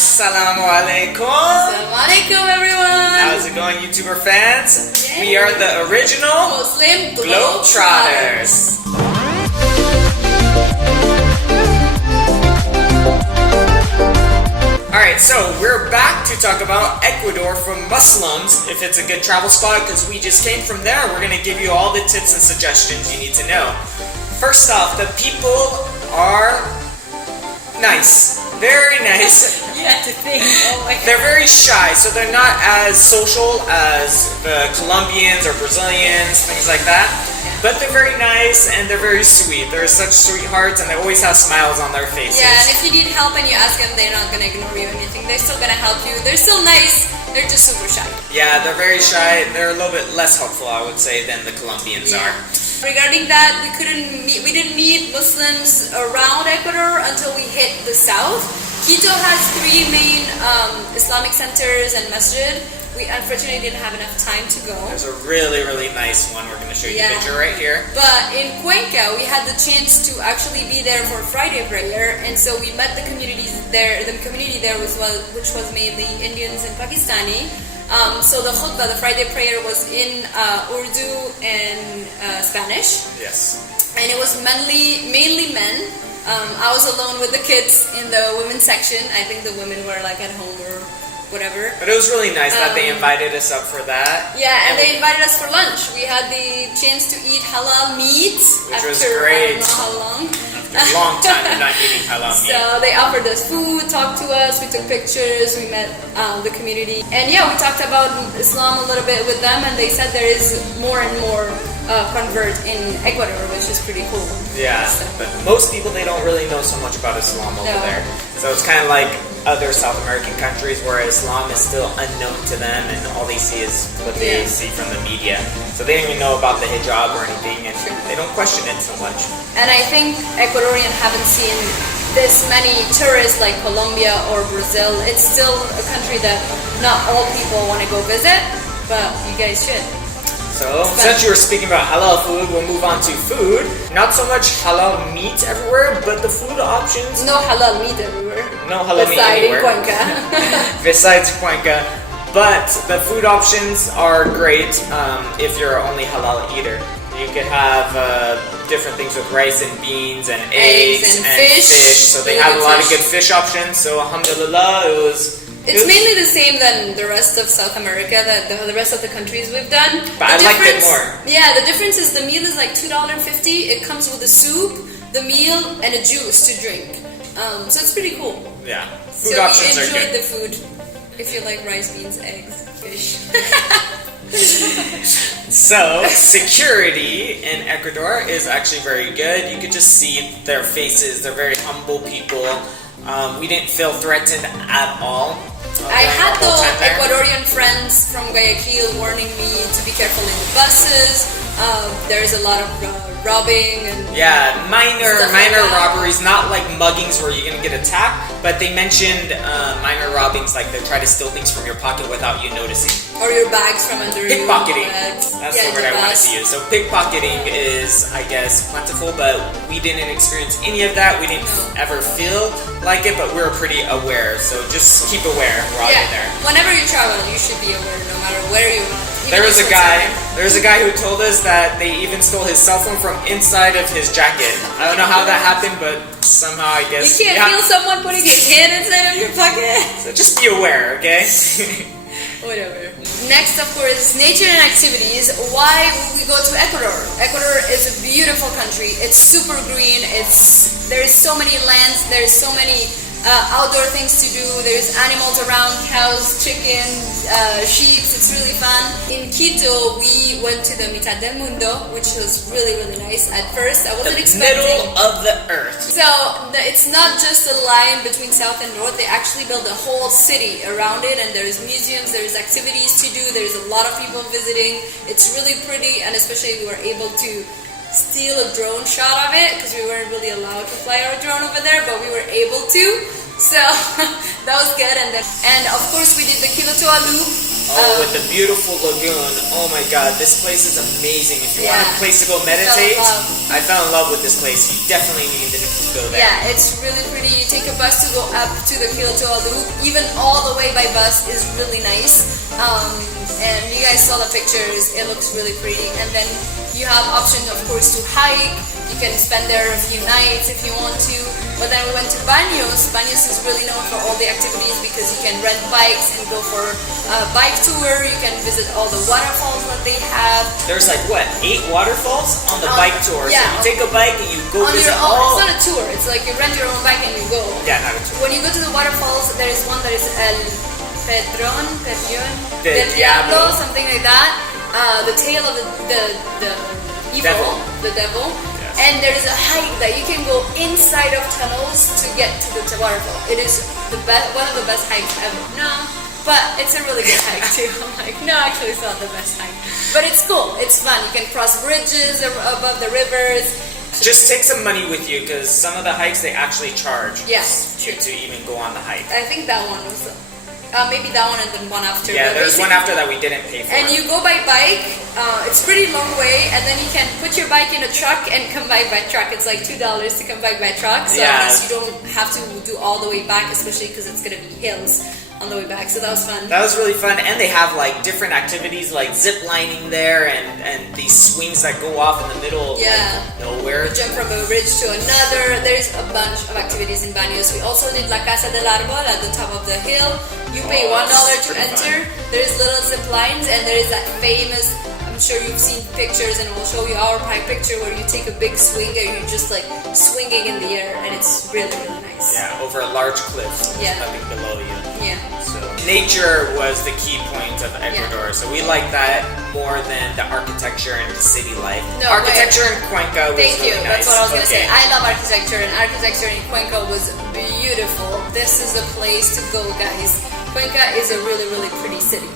Assalamu alaikum. Assalamu alaikum, everyone. How's it going, YouTuber fans? Yay. We are the original Muslim Globetrotters. Alright, so we're back to talk about Ecuador for Muslims, if it's a good travel spot, because we just came from there. We're going to give you all the tips and suggestions you need to know. First off, the people are nice. Very nice. You have to think. Oh my God. They're very shy, so they're not as social as the Colombians or Brazilians, things like that. But they're very nice and they're very sweet. They're such sweethearts and they always have smiles on their faces. Yeah, and if you need help and you ask them, they're not gonna ignore you or anything. They're still gonna help you. They're still nice. They're just super shy. Yeah, they're very shy. They're a little bit less helpful, I would say, than the Colombians are. Regarding that, we didn't meet Muslims around Ecuador until we hit the south. Quito has three main Islamic centers and masjid. We unfortunately didn't have enough time to go. There's a really, really nice one. We're going to show you the picture right here. But in Cuenca, we had the chance to actually be there for Friday prayer, and so we met the communities there. The community there which was mainly Indians and Pakistani. So the khutbah, the Friday prayer, was in Urdu and Spanish. Yes. And it was mainly men. I was alone with the kids in the women's section. I think the women were like at home or whatever. But it was really nice that they invited us up for that. Yeah, and they invited us for lunch. We had the chance to eat halal meat. Which was great. I don't know how long. After a long time of not eating halal meat. So they offered us food, talked to us, we took pictures, we met the community. And yeah, we talked about Islam a little bit with them, and they said there is more and more convert in Ecuador, which is pretty cool. Yeah, so. But most people, they don't really know so much about Islam over there. So it's kind of like other South American countries where Islam is still unknown to them and all they see is what they see from the media. So they don't even know about the hijab or anything, and they don't question it so much. And I think Ecuadorian haven't seen this many tourists like Colombia or Brazil. It's still a country that not all people want to go visit, but you guys should. So, since you were speaking about halal food, we'll move on to food. Not so much halal meat everywhere, but the food options. No halal meat everywhere. No halal meat anywhere. Besides Besides Cuenca. Cuenca. But the food options are great if you're only halal eater. You could have different things with rice and beans and eggs and fish. So they have a lot of good fish options. So alhamdulillah, It's mainly the same than the rest of South America, the rest of the countries we've done. But I liked it more. Yeah, the difference is the meal is like $2.50. It comes with a soup, the meal, and a juice to drink. So it's pretty cool. Yeah, food options are good. So we enjoyed the food. If you like rice, beans, eggs, fish. So, security in Ecuador is actually very good. You could just see their faces. They're very humble people. We didn't feel threatened at all. I had the Ecuadorian friends from Guayaquil warning me to be careful in the buses. There's a lot of robbing and minor robberies, not like muggings where you're gonna get attacked, but they mentioned minor robbings, like they try to steal things from your pocket without you noticing. Or your bags from under you. Pickpocketing. That's the word I wanted to use. So pickpocketing is, I guess, plentiful, but we didn't experience any of that. We didn't ever feel like it, but we were pretty aware. So just keep aware while you're there. Whenever you travel, you should be aware no matter where you are. There was a guy who told us that they even stole his cell phone from inside of his jacket. I don't know how that happened, but somehow I guess you can't feel someone putting his hand inside of your pocket. So just be aware, okay? Whatever. Next, of course, nature and activities. Why would we go to Ecuador? Ecuador is a beautiful country. It's super green. There's so many lands. There's so many outdoor things to do. There's animals around, cows, chickens, sheep. It's really fun. In Quito, we went to the Mitad del Mundo, which was really, really nice. At first, I wasn't expecting. The middle of the earth. So it's not just a line between south and north. They actually built a whole city around it, and there's museums, there's activities to do. There's a lot of people visiting. It's really pretty, and especially we were able to steal a drone shot of it because we weren't really allowed to fly our drone over there, but we were able to. So that was good. And of course we did the Kilotoa Loop Oh, with the beautiful lagoon. Oh my god, this place is amazing. If you want a place to go meditate, I fell in love with this place. You definitely need to go there. Yeah, it's really pretty. You take a bus to go up to the hill to all the loop. Even all the way by bus is really nice. And you guys saw the pictures. It looks really pretty. And then you have option, of course, to hike. You can spend there a few nights if you want to. But then we went to Baños. Baños is really known for all the activities because you can rent bikes and go for a bike tour. You can visit all the waterfalls that they have. There's like, what, 8 waterfalls on the bike tour? Yeah. So you take a bike and you go on visit your own. all... It's not a tour. It's like you rent your own bike and you go. Yeah, not a tour. When you go to the waterfalls, there is one that is El Pedrón Del del Diablo, Diablo. something like that. The tail of the evil, the devil. Yes. And there is a hike that you can go inside of tunnels to get to the waterfall. It is one of the best hikes ever. No, but it's a really good hike too. I'm like, no, actually it's not the best hike. But it's cool. It's fun. You can cross bridges above the rivers. Just take some money with you because some of the hikes they actually charge Yes, you to even go on the hike. I think that one was maybe that one and then one after. Yeah, but there's one after that we didn't pay for. And you go by bike. It's pretty long way, and then you can put your bike in a truck and come back by truck. It's like $2 to come back by truck, so at least you don't have to do all the way back, especially because it's gonna be hills on the way back. So that was fun. That was really fun, and they have like different activities like zip lining there, and these swings that go off in the middle of like, nowhere. You jump from a bridge to another. There's a bunch of activities in Baños. We also did La Casa del Árbol at the top of the hill. You pay $1 to enter. There's little zip lines, and there is that famous, I'm sure you've seen pictures, and we'll show you our picture where you take a big swing and you're just like swinging in the air, and it's really, really nice. Yeah, over a large cliff. So there's nothing below you. Yeah. So nature was the key point of Ecuador. So we like that more than the architecture and the city life. No, architecture in Cuenca was Thank you. really nice. That's what I was going to say. I love architecture, and architecture in Cuenca was beautiful. This is the place to go, guys. Cuenca is a really, really pretty city.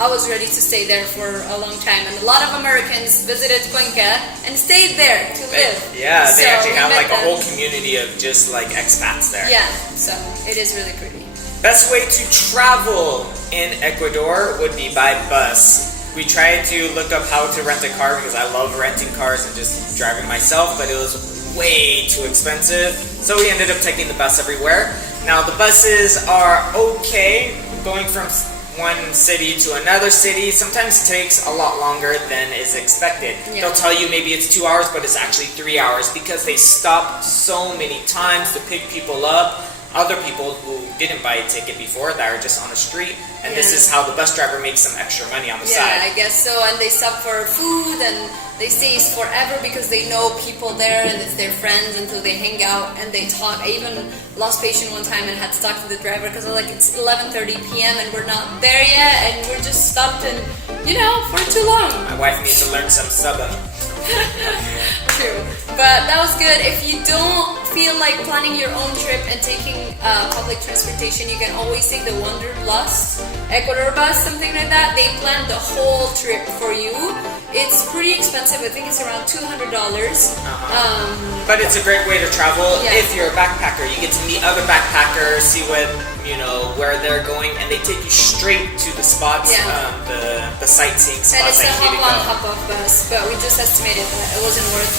I was ready to stay there for a long time, and a lot of Americans visited Cuenca and stayed there to live. Yeah, they actually have like a them. whole community of just like expats there. Yeah, so it is really pretty. Best way to travel in Ecuador would be by bus. We tried to look up how to rent a car because I love renting cars and just driving myself, but it was way too expensive. So we ended up taking the bus everywhere. Now the buses are okay, going from one city to another city sometimes takes a lot longer than is expected. Yeah. They'll tell you maybe it's 2 hours, but it's actually 3 hours because they stop so many times to pick people up. Other people who didn't buy a ticket before that are just on the street, and this is how the bus driver makes some extra money on the side. Yeah, I guess so. And they stop for food, and they stay forever because they know people there and it's their friends, and so they hang out and they talk. I even lost patience one time and had to talk to the driver because I was like, it's 11:30 p.m. and we're not there yet, and we're just stopped and for too long. My wife needs to learn some Saba. True, but that was good. If you don't feel like planning your own trip and taking public transportation, you can always take the Wanderlust Ecuador bus, something like that. They plan the whole trip for you. It's pretty expensive. I think it's around $200. But it's a great way to travel if you're a backpacker. You get to meet other backpackers, see what where they're going, and they take you straight to the spots, the sightseeing spots. And it's a that you need to go. hop-on, hop-off bus, but we just estimated that it wasn't worth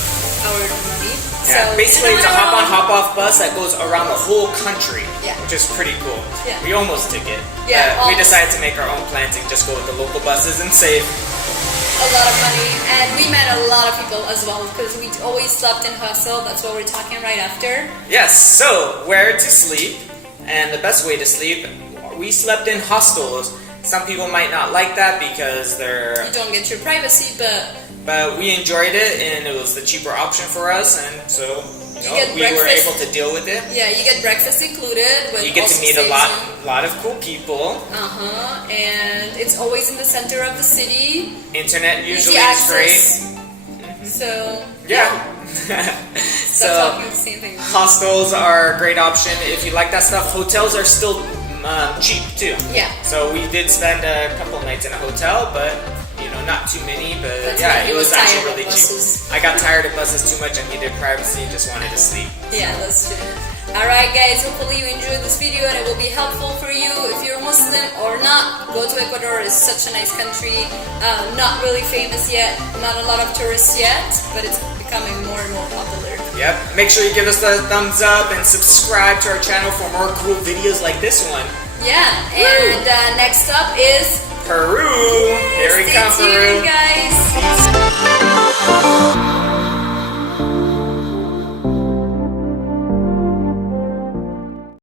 our money. Yeah, So basically it's a hop-on, hop-off bus that goes around the whole country, Yeah. which is pretty cool. Yeah. We almost took it. Yeah, We almost. decided to make our own plans and just go with the local buses and save. a lot of money, and we met a lot of people as well because we always slept in hostel. That's what we're talking right after. Yes, so where to sleep and the best way to sleep, we slept in hostels. Some people might not like that because You don't get your privacy, but we enjoyed it and it was the cheaper option for us, and so get we were breakfast. able to deal with it. yeah, you get breakfast included. With You get to also meet a stays lot of cool people. and it's always in the center of the city. Internet usually Easy is great. access. So Yeah. that's So talking the same thing. hostels are a great option if you like that stuff. Hotels are still cheap too. Yeah. So we did spend a couple nights in a hotel, but not too many. But That's yeah, right. it was He was actually tired of really cheap. buses. I got tired of buses too much. I needed privacy. Just wanted to sleep. Yeah, that's true. Alright guys, hopefully you enjoyed this video and it will be helpful for you. If you're Muslim or not, go to Ecuador. It's such a nice country. Not really famous yet, not a lot of tourists yet, but it's becoming more and more popular. Yep, make sure you give us a thumbs up and subscribe to our channel for more cool videos like this one. Yeah, and next up is Peru. Here we come, Stay tuned, Peru.